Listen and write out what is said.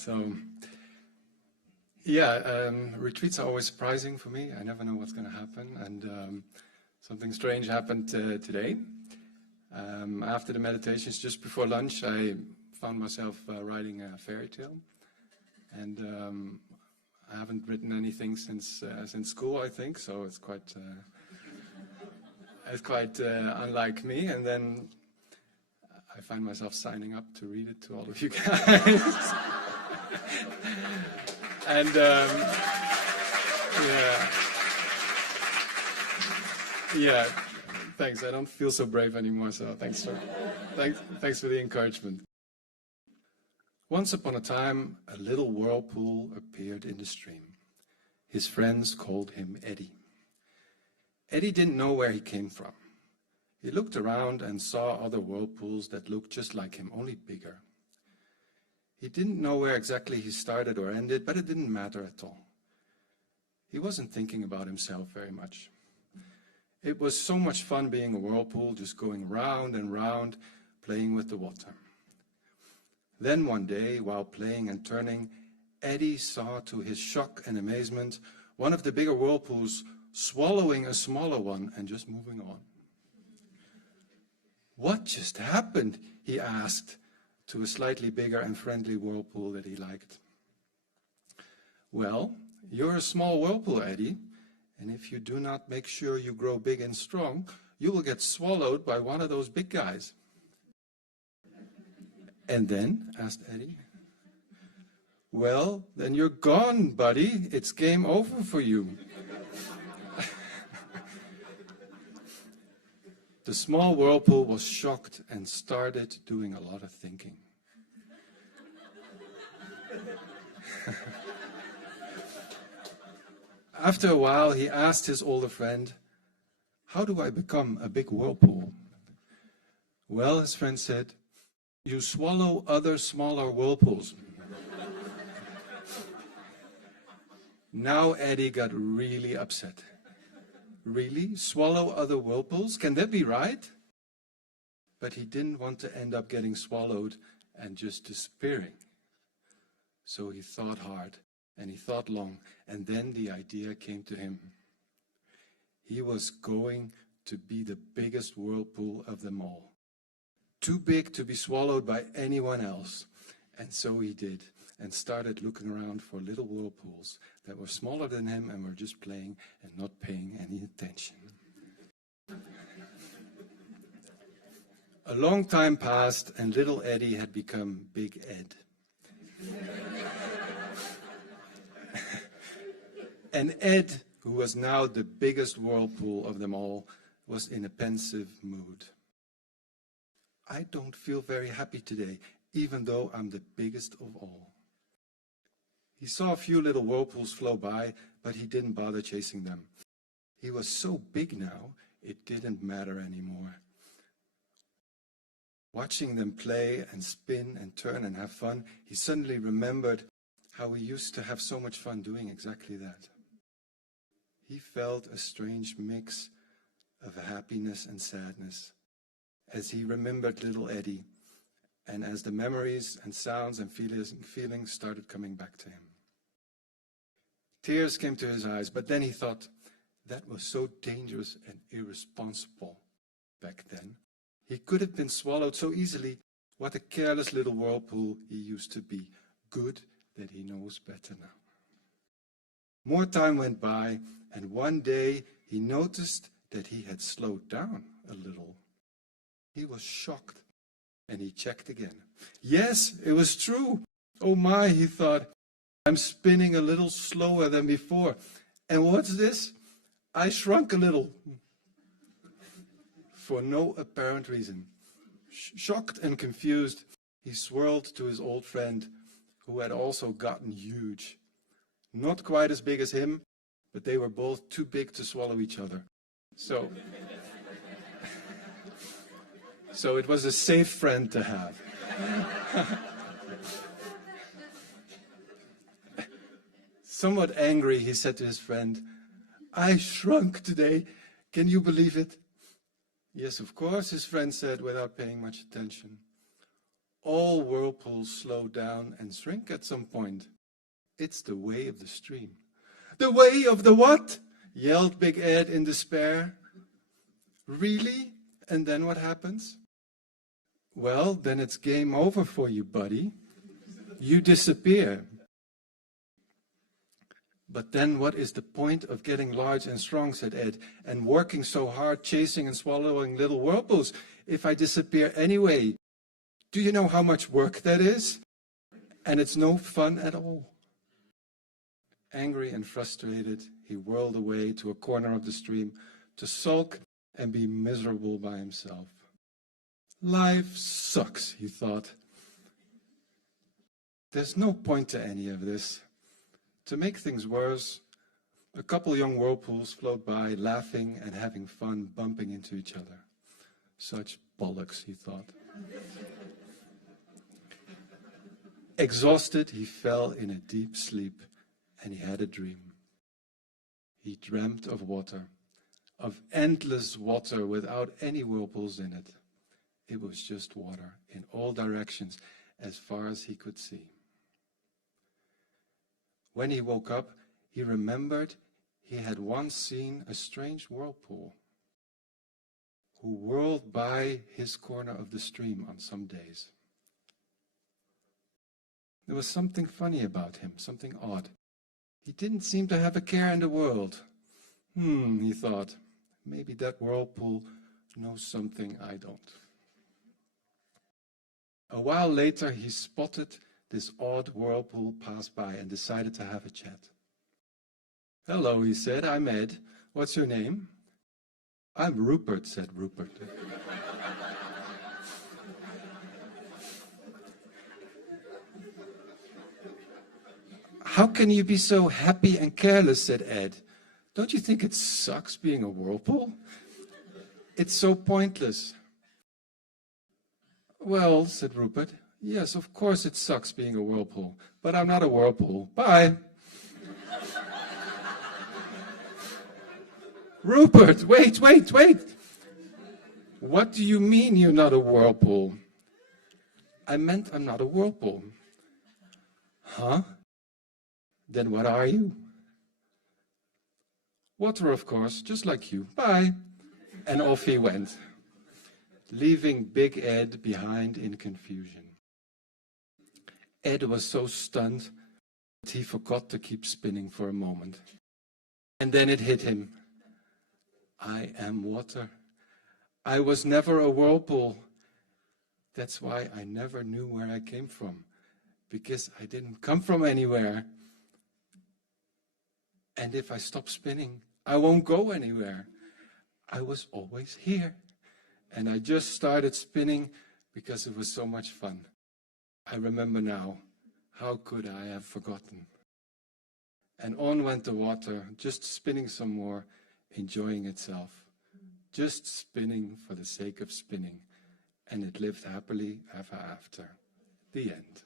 So, yeah, retreats are always surprising for me. I never know what's going to happen. And something strange happened today. After the meditations, just before lunch, I found myself writing a fairy tale. And I haven't written anything since school, I think, so it's quite unlike me. And then I find myself signing up to read it to all of you guys. And yeah, thanks. I don't feel so brave anymore, so thanks for the encouragement. Once upon a time, a little whirlpool appeared in the stream. His friends called him Eddy. Eddy didn't know where he came from. He looked around and saw other whirlpools that looked just like him, only bigger. He didn't know where exactly he started or ended, but it didn't matter at all. He wasn't thinking about himself very much. It was so much fun being a whirlpool, just going round and round, playing with the water. Then one day, while playing and turning, Eddy saw, to his shock and amazement, one of the bigger whirlpools swallowing a smaller one and just moving on. "What just happened?" he asked to a slightly bigger and friendly whirlpool that he liked. "Well, you're a small whirlpool, Eddy, and if you do not make sure you grow big and strong, you will get swallowed by one of those big guys." "And then?" asked Eddy. "Well, then you're gone, buddy. It's game over for you." The small whirlpool was shocked and started doing a lot of thinking. After a while, he asked his older friend, "How do I become a big whirlpool?" "Well," his friend said, "you swallow other smaller whirlpools." Now Eddy got really upset. Really? Swallow other whirlpools? Can that be right? But he didn't want to end up getting swallowed and just disappearing. So he thought hard, and he thought long, and then the idea came to him. He was going to be the biggest whirlpool of them all. Too big to be swallowed by anyone else. And so he did, and started looking around for little whirlpools that were smaller than him and were just playing and not paying any attention. A long time passed, and little Eddy had become Big Ed. And Ed, who was now the biggest whirlpool of them all, was in a pensive mood. "I don't feel very happy today, even though I'm the biggest of all." He saw a few little whirlpools flow by, but he didn't bother chasing them. He was so big now, it didn't matter anymore. Watching them play and spin and turn and have fun, he suddenly remembered how he used to have so much fun doing exactly that. He felt a strange mix of happiness and sadness as he remembered little Eddy, and as the memories and sounds and feelings started coming back to him. Tears came to his eyes, but then he thought, that was so dangerous and irresponsible back then. He could have been swallowed so easily. What a careless little whirlpool he used to be. Good that he knows better now. More time went by, and one day he noticed that he had slowed down a little. He was shocked, and he checked again. Yes, it was true. Oh my, he thought, I'm spinning a little slower than before. And what's this? I shrunk a little. For no apparent reason. Shocked and confused, he swirled to his old friend, who had also gotten huge. Not quite as big as him, but they were both too big to swallow each other. So it was a safe friend to have. Somewhat angry, he said to his friend, I shrunk today. Can you believe it? Yes, of course, his friend said without paying much attention. All whirlpools slow down and shrink at some point. It's the way of the stream. The way of the what? Yelled Big Ed in despair. Really? And then what happens? Well, then it's game over for you, buddy. You disappear. But then what is the point of getting large and strong, said Ed, and working so hard chasing and swallowing little whirlpools if I disappear anyway? Do you know how much work that is? And it's no fun at all. Angry and frustrated, he whirled away to a corner of the stream to sulk and be miserable by himself. Life sucks, he thought. There's no point to any of this. To make things worse, a couple young whirlpools float by, laughing and having fun, bumping into each other. Such bollocks, he thought. Exhausted, he fell in a deep sleep, and he had a dream. He dreamt of water, of endless water without any whirlpools in it. It was just water in all directions, as far as he could see. When he woke up, he remembered he had once seen a strange whirlpool who whirled by his corner of the stream on some days. There was something funny about him, something odd. He didn't seem to have a care in the world. He thought, maybe that whirlpool knows something I don't. A while later, he spotted this odd whirlpool pass by and decided to have a chat. Hello, he said, I'm Ed. What's your name? I'm Rupert, said Rupert. How can you be so happy and careless, said Ed. Don't you think it sucks being a whirlpool? It's so pointless. Well, said Rupert, yes, of course it sucks being a whirlpool, but I'm not a whirlpool. Bye. Rupert, wait. What do you mean you're not a whirlpool? I meant I'm not a whirlpool. Huh? Then what are you? Water, of course, just like you. Bye. And off he went, leaving Big Ed behind in confusion. Ed was so stunned that he forgot to keep spinning for a moment. And then it hit him. I am water. I was never a whirlpool. That's why I never knew where I came from, because I didn't come from anywhere. And if I stop spinning, I won't go anywhere. I was always here. And I just started spinning because it was so much fun. I remember now. How could I have forgotten? And on went the water, just spinning some more, enjoying itself. Just spinning for the sake of spinning. And it lived happily ever after. The end.